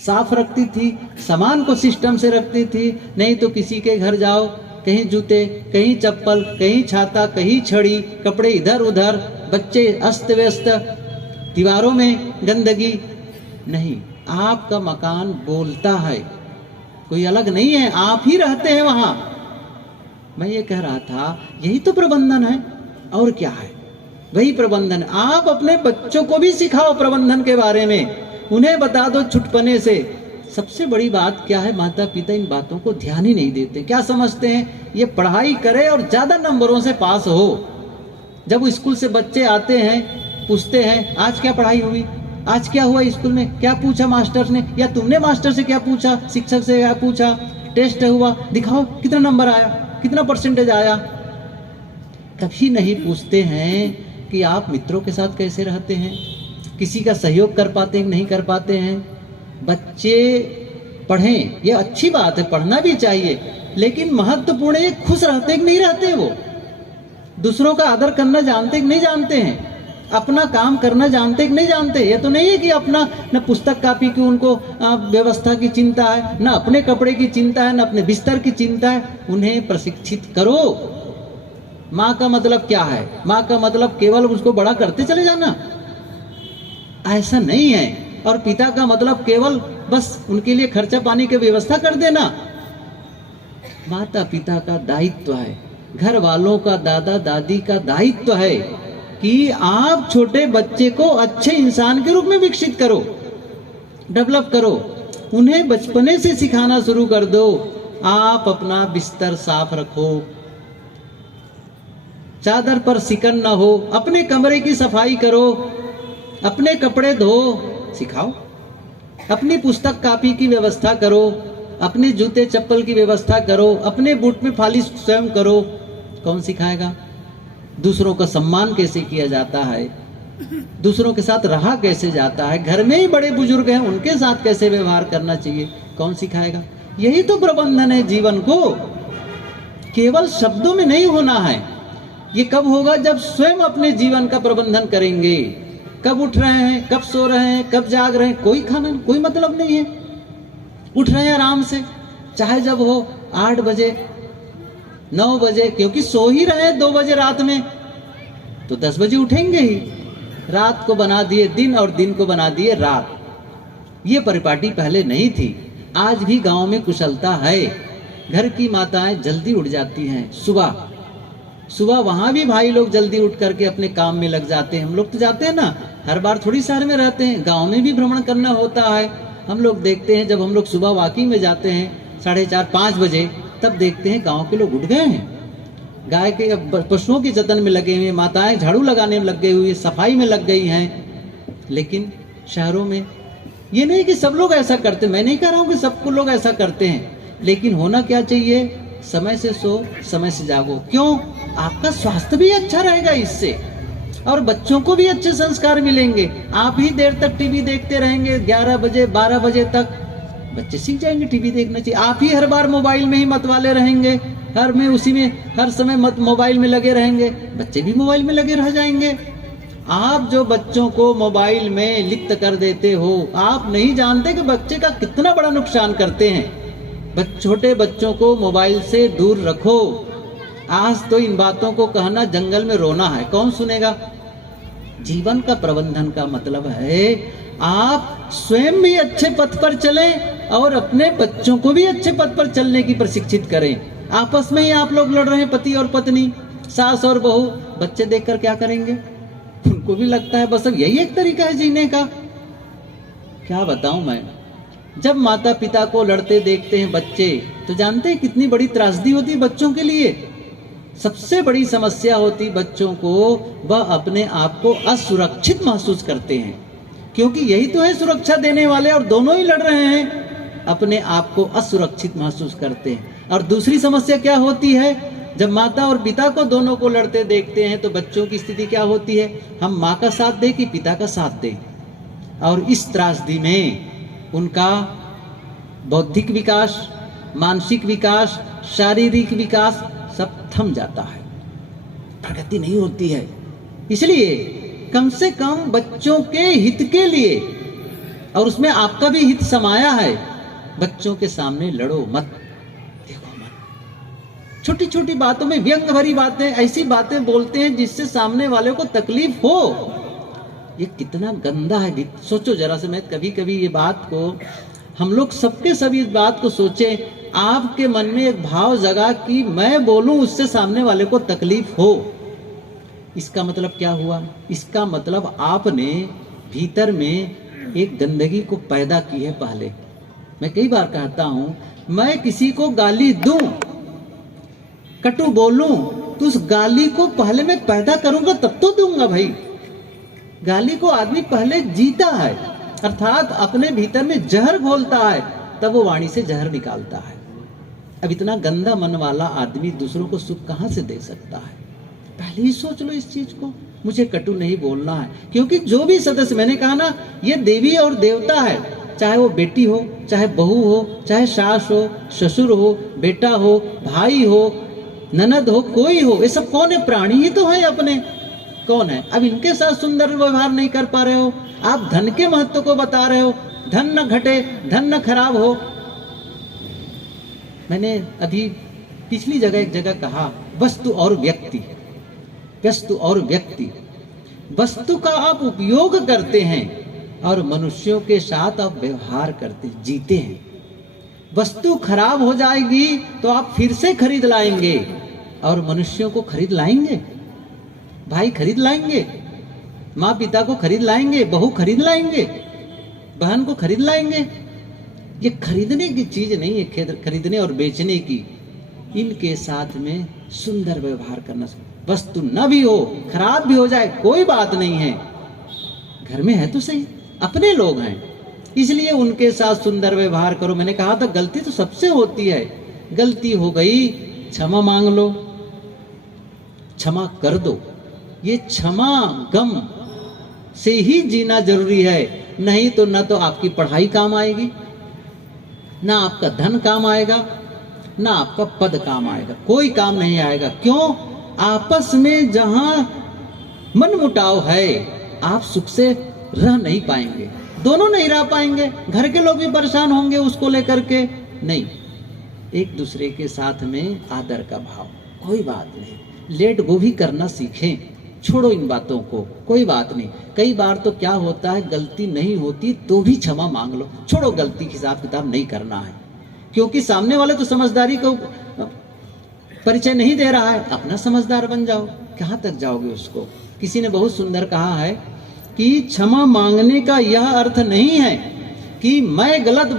साफ रखती थी, सामान को सिस्टम से रखती थी। नहीं तो किसी के घर जाओ, कहीं जूते, कहीं चप्पल, कहीं छाता, कहीं छड़ी, कपड़े इधर उधर, बच्चे अस्त व्यस्त, दीवारों में गंदगी। नहीं, आपका मकान बोलता है, कोई अलग नहीं है, आप ही रहते हैं वहां। मैं ये कह रहा था, यही तो प्रबंधन है, और क्या है? वही प्रबंधन। आप अपने बच्चों को भी सिखाओ प्रबंधन के बारे में, उन्हें बता दो छुटपने से। सबसे बड़ी बात क्या है, माता पिता इन बातों को ध्यान ही नहीं देते। क्या समझते हैं, ये पढ़ाई करे और ज्यादा नंबरों से पास हो। जब स्कूल से बच्चे आते हैं, पूछते हैं आज क्या पढ़ाई हुई, आज क्या हुआ स्कूल में, क्या पूछा मास्टर ने, या तुमने मास्टर से क्या पूछा, शिक्षक से क्या पूछा, टेस्ट हुआ, दिखाओ कितना नंबर आया, कितना परसेंटेज आया। कभी नहीं पूछते हैं कि आप मित्रों के साथ कैसे रहते हैं, किसी का सहयोग कर पाते हैं नहीं कर पाते हैं। बच्चे पढ़ें, ये अच्छी बात है, पढ़ना भी चाहिए, लेकिन महत्वपूर्ण है खुश रहते कि नहीं रहते, वो दूसरों का आदर करना जानते कि नहीं जानते हैं, अपना काम करना जानते कि नहीं जानते। ये तो नहीं है कि अपना न पुस्तक कापी की उनको व्यवस्था की चिंता है, न अपने कपड़े की चिंता है, न अपने बिस्तर की चिंता है। उन्हें प्रशिक्षित करो। माँ का मतलब क्या है, माँ का मतलब केवल उसको बड़ा करते चले जाना, ऐसा नहीं है। और पिता का मतलब केवल बस उनके लिए खर्चा पानी की व्यवस्था कर देना। माता पिता का दायित्व है, घर वालों का, दादा दादी का दायित्व है कि आप छोटे बच्चे को अच्छे इंसान के रूप में विकसित करो, डेवलप करो। उन्हें बचपने से सिखाना शुरू कर दो। आप अपना बिस्तर साफ रखो, चादर पर सिकन न हो, अपने कमरे की सफाई करो, अपने कपड़े धो, सिखाओ। अपनी पुस्तक कापी की व्यवस्था करो, अपने जूते चप्पल की व्यवस्था करो, अपने बूट में फालिश स्वयं करो। कौन सिखाएगा? दूसरों का सम्मान कैसे किया जाता है, दूसरों के साथ रहा कैसे जाता है, घर में ही बड़े बुजुर्ग हैं उनके साथ कैसे व्यवहार करना चाहिए, कौन सिखाएगा? यही तो प्रबंधन है जीवन को, केवल शब्दों में नहीं होना है। ये कब होगा? जब स्वयं अपने जीवन का प्रबंधन करेंगे। कब उठ रहे हैं, कब सो रहे हैं, कब जाग रहे हैं, कोई खाना कोई मतलब नहीं है। उठ रहे हैं आराम से, चाहे जब हो 8 बजे 9 बजे, क्योंकि सो ही रहे हैं 2 बजे रात में, तो 10 बजे उठेंगे ही। रात को बना दिए दिन और दिन को बना दिए रात। ये परिपाटी पहले नहीं थी, आज भी गांव में कुशलता है। घर की माताएं जल्दी उठ जाती हैं सुबह सुबह, वहां भी भाई लोग जल्दी उठ करके अपने काम में लग जाते हैं। हम लोग तो जाते हैं ना, हर बार थोड़ी शहर में रहते हैं, गांव में भी भ्रमण करना होता है। हम लोग देखते हैं जब हम लोग सुबह वॉकिंग में जाते हैं 4:30-5 बजे, तब देखते हैं गांव के लोग उठ गए हैं, गाय के पशुओं के जतन में लगे हुए, माताएं झाड़ू लगाने में लग गई हुई, सफाई में लग गई हैं। लेकिन शहरों में ये नहीं कि सब लोग ऐसा करते, मैं नहीं कह रहा हूं कि सबको लोग ऐसा करते हैं, लेकिन होना क्या चाहिए? समय से सो, समय से जागो। क्यों? आपका स्वास्थ्य भी अच्छा रहेगा इससे, और बच्चों को भी अच्छे संस्कार मिलेंगे। आप ही देर तक टीवी देखते रहेंगे, 11 बजे 12 बजे तक, बच्चे सीख जाएंगे टीवी देखना चाहिए। आप ही हर बार मोबाइल में ही मतवाले रहेंगे, उसी में हर समय मोबाइल में लगे रहेंगे, बच्चे भी मोबाइल में लगे रह जाएंगे। आप जो बच्चों को मोबाइल में लिप्त कर देते हो, आप नहीं जानते कि बच्चे का कितना बड़ा नुकसान करते हैं। छोटे बच्चों को मोबाइल से दूर रखो। आज तो इन बातों को कहना जंगल में रोना है, कौन सुनेगा? जीवन का प्रबंधन का मतलब है आप स्वयं भी अच्छे पथ पर चलें और अपने बच्चों को भी अच्छे पथ पर चलने की प्रशिक्षित करें। आपस में ही आप लोग लड़ रहे हैं, पति और पत्नी, सास और बहू, बच्चे देखकर क्या करेंगे? उनको भी लगता है बस अब यही एक तरीका है जीने का। क्या बताऊं मैं, जब माता पिता को लड़ते देखते हैं बच्चे, तो जानते हैं कितनी बड़ी त्रासदी होती है बच्चों के लिए। सबसे बड़ी समस्या होती बच्चों को, वह अपने आप को असुरक्षित महसूस करते हैं, क्योंकि यही तो है सुरक्षा देने वाले, और दोनों ही लड़ रहे हैं, अपने आप को असुरक्षित महसूस करते हैं। और दूसरी समस्या क्या होती है? जब माता और पिता को दोनों को लड़ते देखते हैं, तो बच्चों की स्थिति क्या होती है? हम माँ का साथ दें कि पिता का साथ दें? और इस त्रासदी में उनका बौद्धिक विकास, मानसिक विकास, शारीरिक विकास सब थम जाता है, प्रगति नहीं होती है। इसलिए कम से कम बच्चों के हित के लिए और उसमें आपका भी हित समाया है। बच्चों के सामने लड़ो मत, देखो मत। छोटी छोटी बातों में व्यंग भरी बातें, ऐसी बातें बोलते हैं जिससे सामने वाले को तकलीफ हो। ये कितना गंदा है। सोचो जरा से, मैं कभी कभी ये बात को, हम लोग सबके सभी इस बात को सोचें। आपके मन में एक भाव जगा कि मैं बोलूं उससे सामने वाले को तकलीफ हो, इसका मतलब क्या हुआ? इसका मतलब आपने भीतर में एक गंदगी को पैदा की है। पहले मैं कई बार कहता हूं, मैं किसी को गाली दूं, कटु बोलूं, तो उस गाली को पहले मैं पैदा करूंगा तब तो दूंगा भाई। गाली को आदमी पहले जीता है, अर्थात अपने भीतर में जहर घोलता है, तब वो वाणी से जहर निकालता है। अब इतना गंदा मन वाला आदमी दूसरों को सुख कहां से दे सकता है? पहले ही सोच लो इस चीज को, मुझे कटु नहीं बोलना है। क्योंकि जो भी सदस्य, मैंने कहा ना, ये देवी और देवता है, चाहे वो बेटी हो, चाहे बहू हो, चाहे सास हो, ससुर हो, बेटा हो, भाई हो, ननद हो, कोई हो, ये सब कौन है? प्राणी ही तो है अपने। कौन है? अब इनके साथ सुंदर व्यवहार नहीं कर पा रहे हो, आप धन के महत्व को बता रहे हो, धन न घटे, धन न खराब हो। मैंने अभी पिछली जगह एक जगह कहा, वस्तु और व्यक्ति, वस्तु और व्यक्ति। वस्तु का आप उपयोग करते हैं और मनुष्यों के साथ आप व्यवहार करते, जीते हैं। वस्तु खराब हो जाएगी तो आप फिर से खरीद लाएंगे, और मनुष्यों को खरीद लाएंगे, भाई खरीद लाएंगे, माँ पिता को खरीद लाएंगे, बहू खरीद लाएंगे, बहन को खरीद लाएंगे। ये खरीदने की चीज नहीं है, खरीदने और बेचने की। इनके साथ में सुंदर व्यवहार करना। वस्तु न भी हो, खराब भी हो जाए, कोई बात नहीं है, घर में है तो सही, अपने लोग हैं, इसलिए उनके साथ सुंदर व्यवहार करो। मैंने कहा था गलती तो सबसे होती है, गलती हो गई क्षमा मांग लो, क्षमा कर दो। ये क्षमा गम से ही जीना जरूरी है, नहीं तो न तो आपकी पढ़ाई काम आएगी, ना आपका धन काम आएगा, ना आपका पद काम आएगा, कोई काम नहीं आएगा। क्यों? आपस में जहां मन मुटाव है, आप सुख से रह नहीं पाएंगे, दोनों नहीं रह पाएंगे। घर के लोग भी परेशान होंगे उसको लेकर के। नहीं, एक दूसरे के साथ में आदर का भाव, कोई बात नहीं, लेट गो भी करना सीखें, छोड़ो इन बातों को, कोई बात नहीं। कई बार तो क्या होता है, गलती नहीं होती तो भी क्षमा मांग लो, छोड़ो, गलती हिसाब किताब नहीं करना है। क्योंकि सामने वाले तो समझदारी को परिचय नहीं दे रहा है, अपना समझदार बन जाओ, कहां तक जाओगे उसको। किसी ने बहुत सुंदर कहा है कि क्षमा मांगने का यह अर्थ नहीं है कि मैं गलत बोल